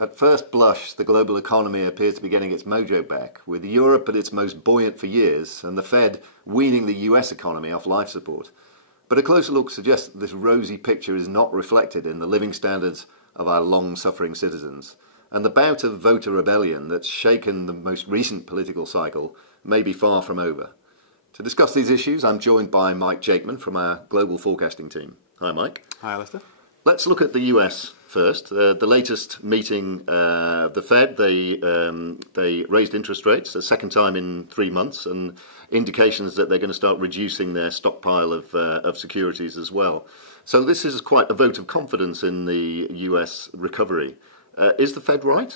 At first blush, the global economy appears to be getting its mojo back, with Europe at its most buoyant for years and the Fed weaning the US economy off life support. But a closer look suggests that this rosy picture is not reflected in the living standards of our long-suffering citizens, and the bout of voter rebellion that's shaken the most recent political cycle may be far from over. To discuss these issues, I'm joined by Mike Jakeman from our global forecasting team. Hi, Mike. Hi, Alasdair. Let's look at the US first. The latest meeting, the Fed, they raised interest rates a second time in 3 months, and indications that they're going to start reducing their stockpile of securities as well. So this is quite a vote of confidence in the US recovery. Is the Fed right?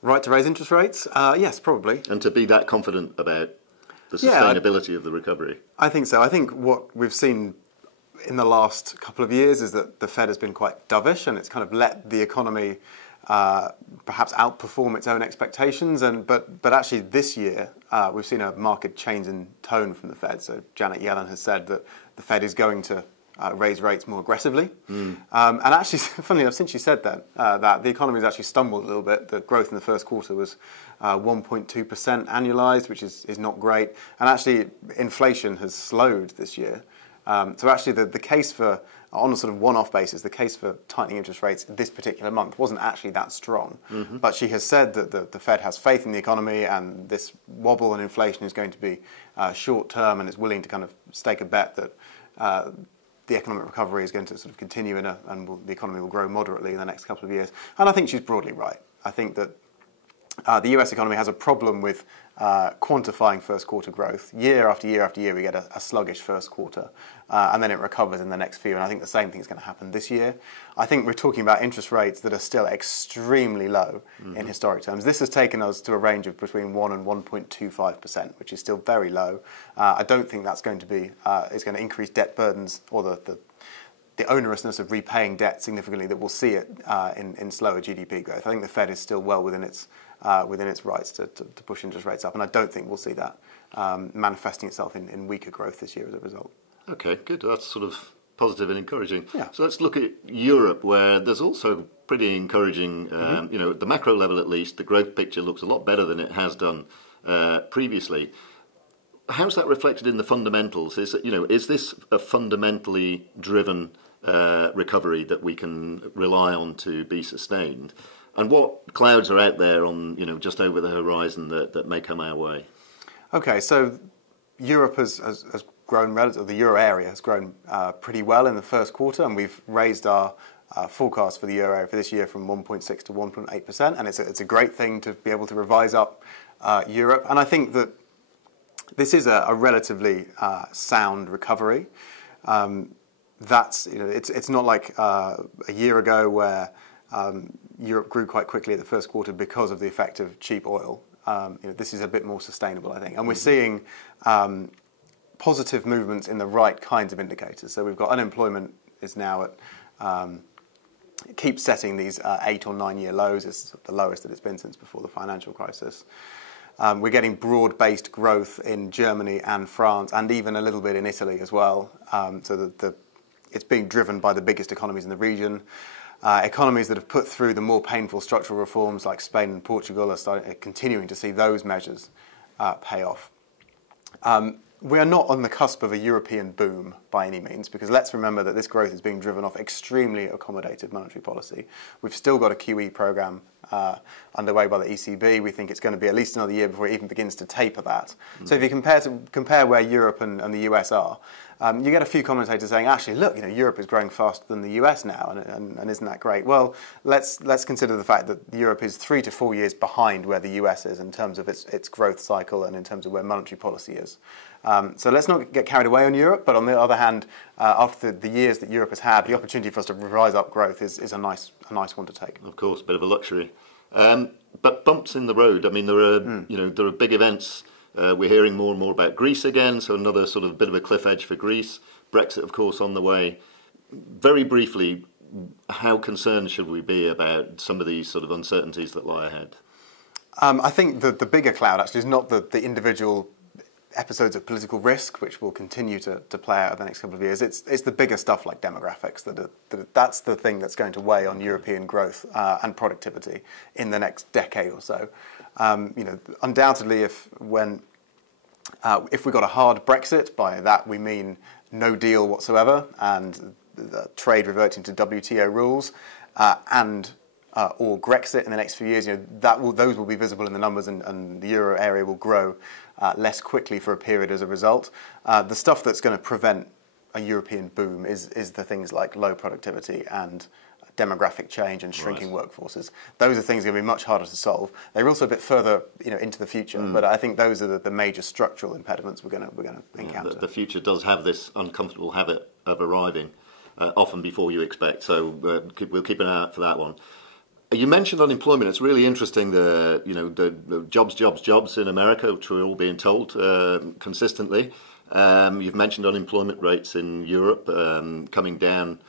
Right to raise interest rates? Yes, probably. And to be that confident about the sustainability of the recovery? I think so. I think what we've seen in the last couple of years is that the Fed has been quite dovish, and it's kind of let the economy perhaps outperform its own expectations. But actually this year we've seen a marked change in tone from the Fed. So Janet Yellen has said that the Fed is going to raise rates more aggressively. And actually, funnily enough, since she said that, that the economy has actually stumbled a little bit. The growth in the first quarter was 1.2% annualized, which is not great. And actually, inflation has slowed this year. So actually, the case for, on a sort of one-off basis, the case for tightening interest rates this particular month wasn't actually that strong. But she has said that the Fed has faith in the economy, and this wobble in inflation is going to be short-term, and it's willing to kind of stake a bet that the economic recovery is going to sort of continue and the economy will grow moderately in the next couple of years. And I think she's broadly right. I think that the US economy has a problem with quantifying first quarter growth. Year after year after year, we get a sluggish first quarter, and then it recovers in the next few. And I think the same thing is going to happen this year. I think we're talking about interest rates that are still extremely low in historic terms. This has taken us to a range of between 1 and 1.25%, which is still very low. I don't think that's going to be is going to increase debt burdens or the onerousness of repaying debt significantly, that we'll see it in slower GDP growth. I think the Fed is still well within its rights to push interest rates up, and I don't think we'll see that manifesting itself in weaker growth this year as a result. Okay, good. That's sort of positive and encouraging. Yeah. So let's look at Europe, where there's also pretty encouraging, you know, at the macro level at least, the growth picture looks a lot better than it has done previously. How's that reflected in the fundamentals? Is this a fundamentally driven recovery that we can rely on to be sustained? And what clouds are out there on, just over the horizon that may come our way? Okay, so Europe has grown relatively, the euro area has grown pretty well in the first quarter, and we've raised our forecast for the euro area for this year from 1.6 to 1.8%, and it's a great thing to be able to revise up Europe. And I think that this is a relatively sound recovery. It's not like a year ago where Europe grew quite quickly at the first quarter because of the effect of cheap oil. This is a bit more sustainable, I think. And we're seeing positive movements in the right kinds of indicators. So we've got unemployment is now at, keeps setting these 8 or 9 year lows. It's the lowest that it's been since before the financial crisis. We're getting broad-based growth in Germany and France, and even a little bit in Italy as well. So it's being driven by the biggest economies in the region. Economies that have put through the more painful structural reforms, like Spain and Portugal, are continuing to see those measures pay off. We are not on the cusp of a European boom by any means, because let's remember that this growth is being driven off extremely accommodative monetary policy. We've still got a QE program underway by the ECB. We think it's going to be at least another year before it even begins to taper that. So if you compare where Europe and the US are, you get a few commentators saying, actually, look, Europe is growing faster than the US now, and isn't that great? Well, let's consider the fact that Europe is 3 to 4 years behind where the US is in terms of its growth cycle and in terms of where monetary policy is. So let's not get carried away on Europe, but on the other hand, after the years that Europe has had, the opportunity for us to revise up growth is a nice one to take. Of course, a bit of a luxury. But bumps in the road. I mean, there are big events. We're hearing more and more about Greece again, so another sort of bit of a cliff edge for Greece. Brexit, of course, on the way. Very briefly, how concerned should we be about some of these sort of uncertainties that lie ahead? I think the bigger cloud actually is not the individual episodes of political risk, which will continue to play out over the next couple of years. It's the bigger stuff like demographics that's the thing that's going to weigh on European growth and productivity in the next decade or so. Undoubtedly, if we got a hard Brexit, by that we mean no deal whatsoever and the trade reverting to WTO rules, or Grexit in the next few years, those will be visible in the numbers, and the euro area will grow less quickly for a period as a result. The stuff that's going to prevent a European boom is the things like low productivity and demographic change and shrinking workforces. Those are things that are going to be much harder to solve. They're also a bit further, into the future, but I think those are the major structural impediments we're going to encounter. The future does have this uncomfortable habit of arriving often before you expect, so we'll keep an eye out for that one. You mentioned unemployment. It's really interesting. The jobs in America, which we're all being told consistently. You've mentioned unemployment rates in Europe coming down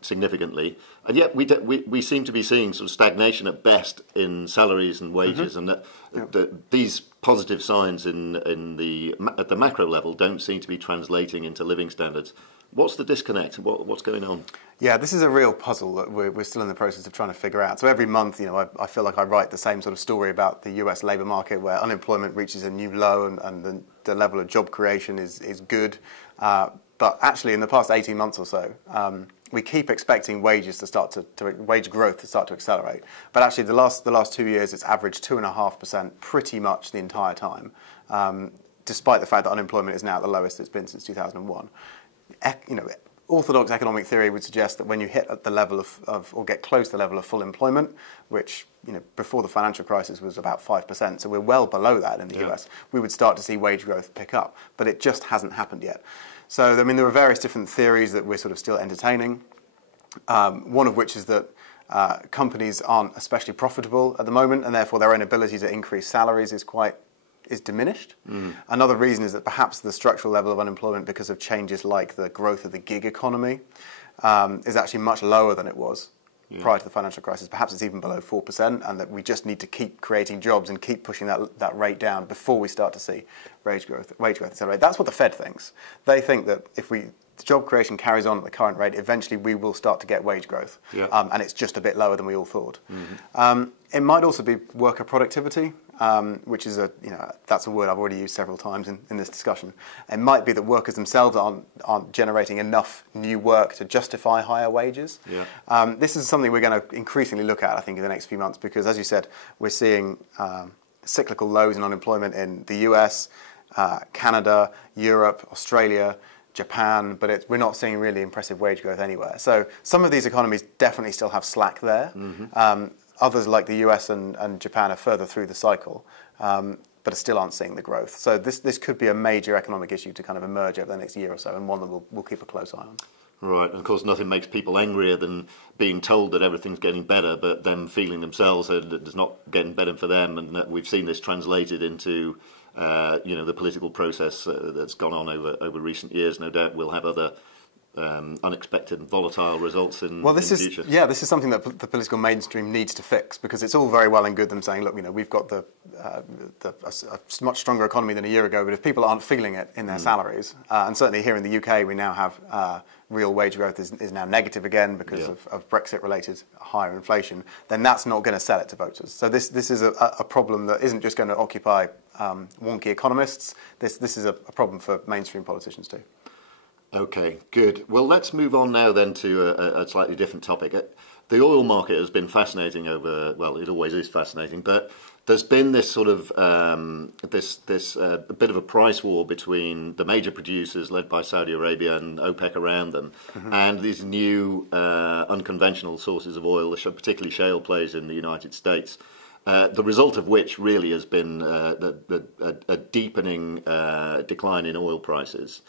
significantly, and yet we seem to be seeing sort of stagnation at best in salaries and wages, and that these positive signs at the macro level don't seem to be translating into living standards. What's the disconnect? What's going on? Yeah, this is a real puzzle that we're still in the process of trying to figure out. So every month, I feel like I write the same sort of story about the US labour market, where unemployment reaches a new low and the level of job creation is good. But actually, in the past 18 months or so, we keep expecting wage growth to start to accelerate. But actually, the last 2 years, it's averaged 2.5% pretty much the entire time, despite the fact that unemployment is now at the lowest it's been since 2001. Orthodox economic theory would suggest that when you hit at the level of or get close to the level of full employment, which before the financial crisis was about 5%, so we're well below that in the US, we would start to see wage growth pick up. But it just hasn't happened yet. So, there are various different theories that we're sort of still entertaining, one of which is that companies aren't especially profitable at the moment, and therefore their own ability to increase salaries is diminished. Another reason is that perhaps the structural level of unemployment, because of changes like the growth of the gig economy, is actually much lower than it was prior to the financial crisis. Perhaps it's even below 4%, and that we just need to keep creating jobs and keep pushing that rate down before we start to see wage growth accelerate. That's what the Fed thinks. They think that if job creation carries on at the current rate, eventually we will start to get wage growth, and it's just a bit lower than we all thought. It might also be worker productivity, which is that's a word I've already used several times in this discussion. It might be that workers themselves aren't generating enough new work to justify higher wages. This is something we're going to increasingly look at, I think, in the next few months, because, as you said, we're seeing cyclical lows in unemployment in the US, Canada, Europe, Australia, Japan, but we're not seeing really impressive wage growth anywhere. So some of these economies definitely still have slack there. Others, like the US and Japan, are further through the cycle, but still aren't seeing the growth. So this could be a major economic issue to kind of emerge over the next year or so, and one that we'll keep a close eye on. Right, and of course nothing makes people angrier than being told that everything's getting better, but them feeling themselves that it's not getting better for them, and we've seen this translated into the political process that's gone on over recent years. No doubt we'll have other unexpected and volatile results in the future. This is something that the political mainstream needs to fix, because it's all very well and good them saying, look, we've got a much stronger economy than a year ago, but if people aren't feeling it in their salaries, and certainly here in the UK we now have real wage growth is now negative again because of Brexit-related higher inflation, then that's not going to sell it to voters. So this is a problem that isn't just going to occupy wonky economists. This is a problem for mainstream politicians too. Okay, good. Well, let's move on now then to a slightly different topic. The oil market has been fascinating it always is fascinating, but there's been this sort of a bit of a price war between the major producers led by Saudi Arabia and OPEC around them, and these new unconventional sources of oil, particularly shale plays in the United States. The result of which really has been a deepening decline in oil prices.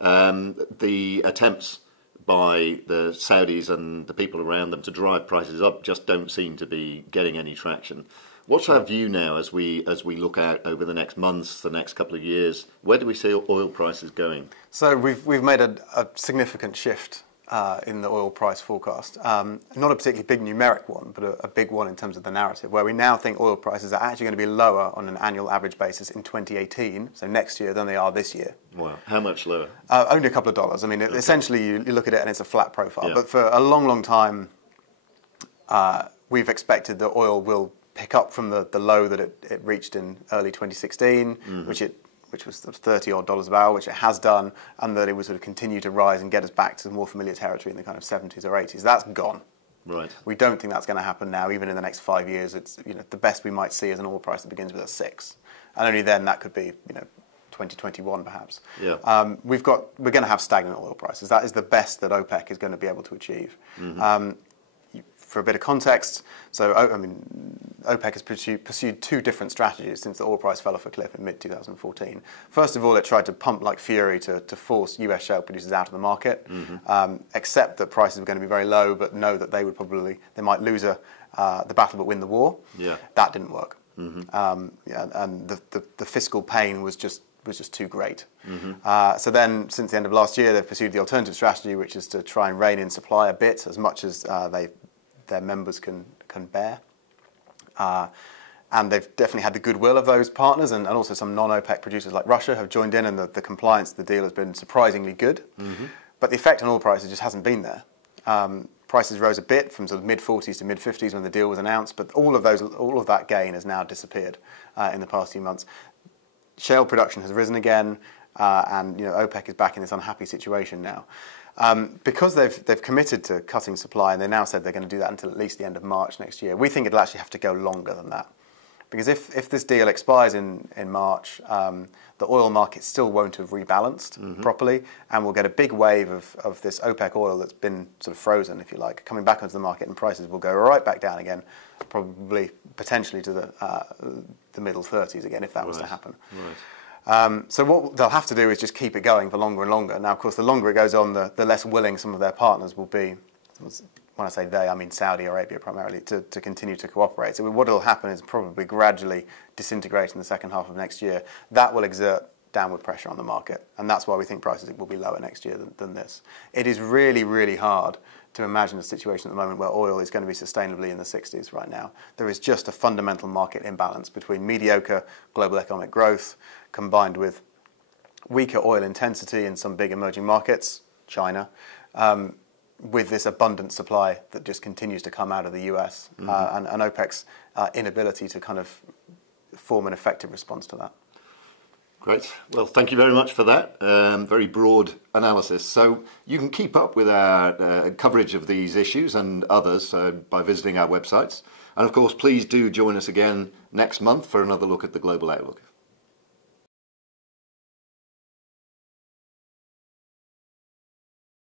The attempts by the Saudis and the people around them to drive prices up just don't seem to be getting any traction. What's our view now as we look out over the next months, the next couple of years? Where do we see oil prices going? So we've made a significant shift in the oil price forecast. Not a particularly big numeric one, but a big one in terms of the narrative, where we now think oil prices are actually going to be lower on an annual average basis in 2018, so next year, than they are this year. Wow. How much lower? Only a couple of dollars. I mean, essentially, you look at it and it's a flat profile. Yeah. But for a long, long time, we've expected that oil will pick up from the low that it reached in early 2016, which was $30-odd a barrel, which it has done, and that it would sort of continue to rise and get us back to more familiar territory in the kind of 70s or 80s. That's gone. Right. We don't think that's going to happen now, even in the next 5 years. It's, the best we might see is an oil price that begins with a 6. And only then that could be, 2021 perhaps. Yeah. We're going to have stagnant oil prices. That is the best that OPEC is going to be able to achieve. For a bit of context, so OPEC has pursued two different strategies since the oil price fell off a cliff in mid-2014. First of all, it tried to pump like fury to force US shale producers out of the market, accept that prices were going to be very low, but know that they might lose the battle but win the war. Yeah. That didn't work. And the fiscal pain was just too great. So then, since the end of last year, they've pursued the alternative strategy, which is to try and rein in supply a bit, as much as their members can bear. And they've definitely had the goodwill of those partners, and also some non-OPEC producers like Russia have joined in, and the compliance to the deal has been surprisingly good. But the effect on oil prices just hasn't been there. Prices rose a bit from sort of mid-40s to mid-50s when the deal was announced, but all of that gain has now disappeared in the past few months. Shale production has risen again, and OPEC is back in this unhappy situation now. Because they've committed to cutting supply, and they now said they're going to do that until at least the end of March next year. We think it'll actually have to go longer than that. Because if this deal expires in March, the oil market still won't have rebalanced properly, and we'll get a big wave of this OPEC oil that's been sort of frozen, if you like, coming back onto the market, and prices will go right back down again, probably potentially to the middle 30s again, if that was to happen. Right. So what they'll have to do is just keep it going for longer and longer. Now, of course, the longer it goes on, the less willing some of their partners will be. When I say they, I mean Saudi Arabia primarily, to continue to cooperate. So what will happen is probably gradually disintegrate in the second half of next year. That will exert downward pressure on the market, and that's why we think prices will be lower next year than this. It is really, really hard to imagine a situation at the moment where oil is going to be sustainably in the 60s right now. There is just a fundamental market imbalance between mediocre global economic growth combined with weaker oil intensity in some big emerging markets, China, with this abundant supply that just continues to come out of the US, and OPEC's inability to kind of form an effective response to that. Great. Well, thank you very much for that. Very broad analysis. So you can keep up with our coverage of these issues and others by visiting our websites. And of course, please do join us again next month for another look at the global outlook.